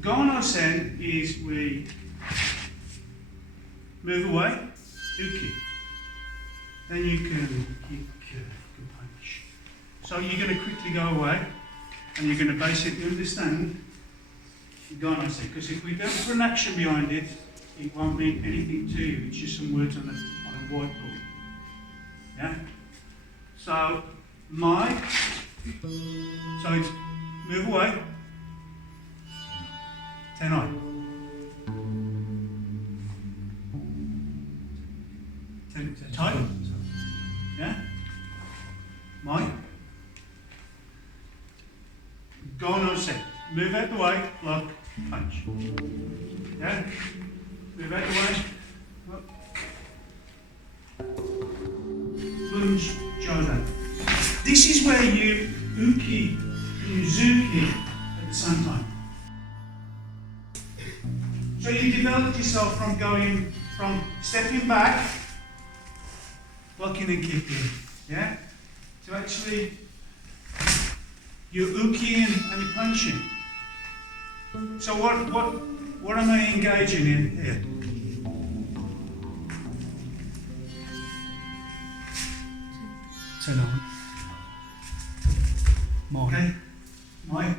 Go No Sen is we move away, uki. Then you can kick, you can punch. So you're going to quickly go away, and you're going to basically understand Go No Sen. Because if we don't put an action behind it, it won't mean anything to you. It's just some words on a whiteboard. Yeah? So, so it's move away, tenai. Tight. Yeah? Go No Sen. Move out the way, block, punch. Yeah? Move out the way, block. Lunge, jodan. This is where you uki and you zuki at the same time. So you develop yourself from stepping back, blocking and kicking, yeah? To actually, you're ukiing and you're punching. So what am I engaging in here? Tenai. Okay. Mai.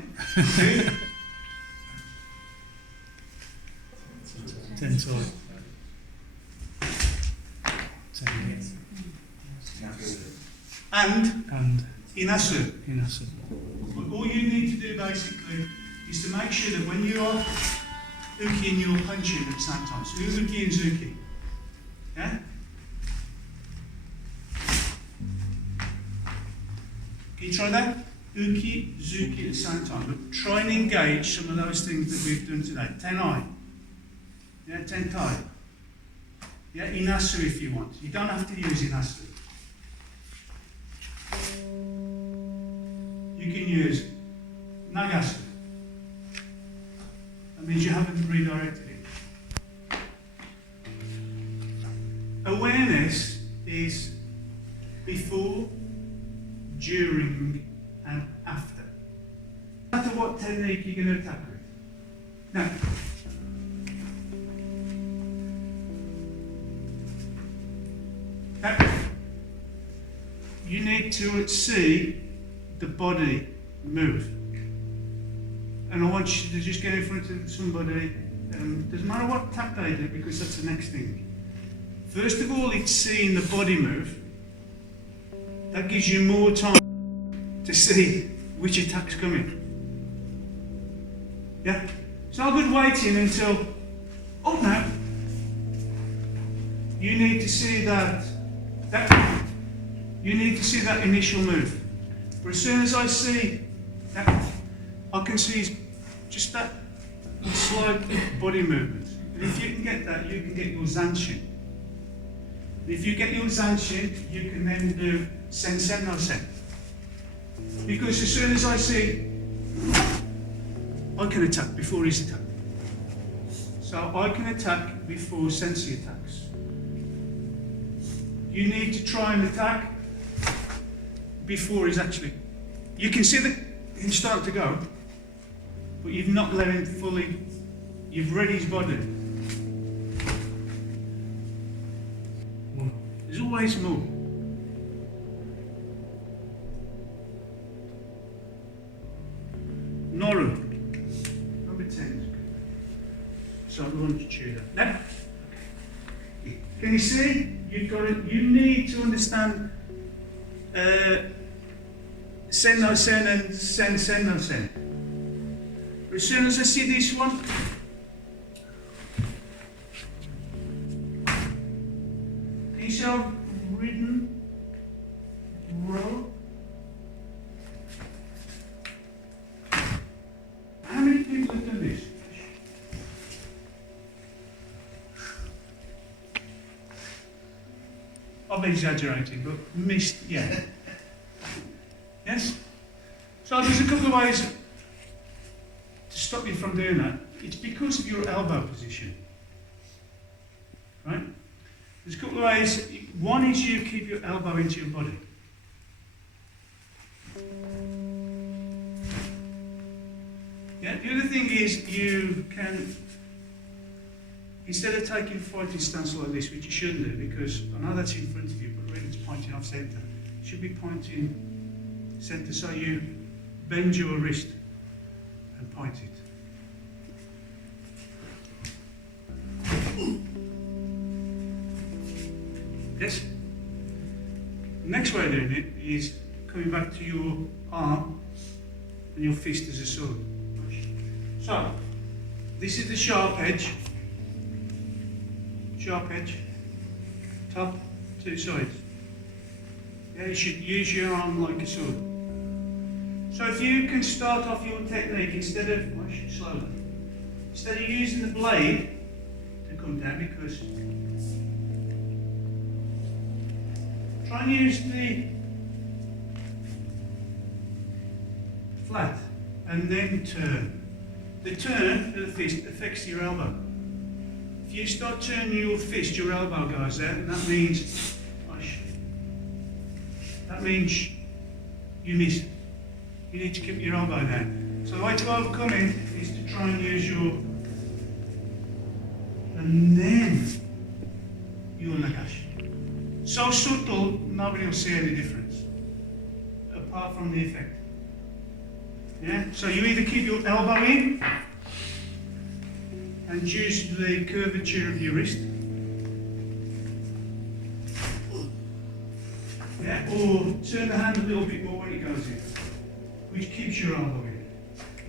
Tensai. And inasu. But all you need to do basically is to make sure that when you are uki and you're punching at the same time. So you're uki and zuki. Yeah? Can you try that? Uki, zuki at the same time. But try and engage some of those things that we've done today. Tenai. Yeah, tentai. Yeah, inasu if you want. You don't have to use inasu. You can use nagasu. That means you haven't redirected it. Awareness is before, during, and after. No matter what technique you're going to attack with. Now, you need to see the body move. And I want you to just get in front of somebody, doesn't matter what tap they do, because that's the next thing. First of all, it's seeing the body move. That gives you more time to see which attack's coming. Yeah? It's not good waiting until, oh no. You need to see that you need to see that initial move. But as soon as I see that, I can see just that slight body movement. And if you can get that, you can get your zanshin. And if you get your zanshin, you can then do Sen Sen No Sen. Because as soon as I see, I can attack before he's attacked. So I can attack before Sensei attacks. You need to try and attack before he's actually. You can see him start to go, but you've not let him fully. You've read his body. There's always more. Noru. Number 10. So I want to chew that. Now, can you see? You need to understand Sen No Sen and Sen Sen No Sen. As soon as I see this one, can you see how written row? How many people have done this? I'm exaggerating, but missed, yeah. Yes? So there's a couple of ways to stop you from doing that. It's because of your elbow position. Right? There's a couple of ways. One is you keep your elbow into your body. Yeah? Yeah, the other thing is you can, instead of taking a fighting stance like this, which you shouldn't do, because I know that's in front of you, but really it's pointing off centre. You should be pointing centre, so you bend your wrist and point it. Yes? Next way of doing it is coming back to your arm and your fist as a sword. So, this is the sharp edge, top, two sides. Yeah, you should use your arm like a sword. So if you can start off your technique instead of using the blade to come down, because try and use the flat and then turn. The turn of the fist affects your elbow. If you start turning your fist, your elbow goes out, and that means you miss it. You need to keep your elbow down. So the way to overcome it is to try and use your, and then your nagashi. So subtle, nobody will see any difference, apart from the effect. Yeah? So you either keep your elbow in and use the curvature of your wrist, yeah, or turn the hand a little bit more when it goes in, which keeps your elbow in.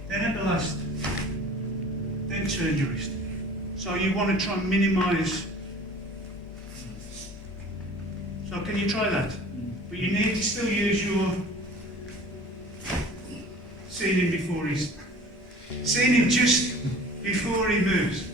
Then at the last, then turn your wrist. So you want to try and minimise. So can you try that? But you need to still use your seeing him just before he moves.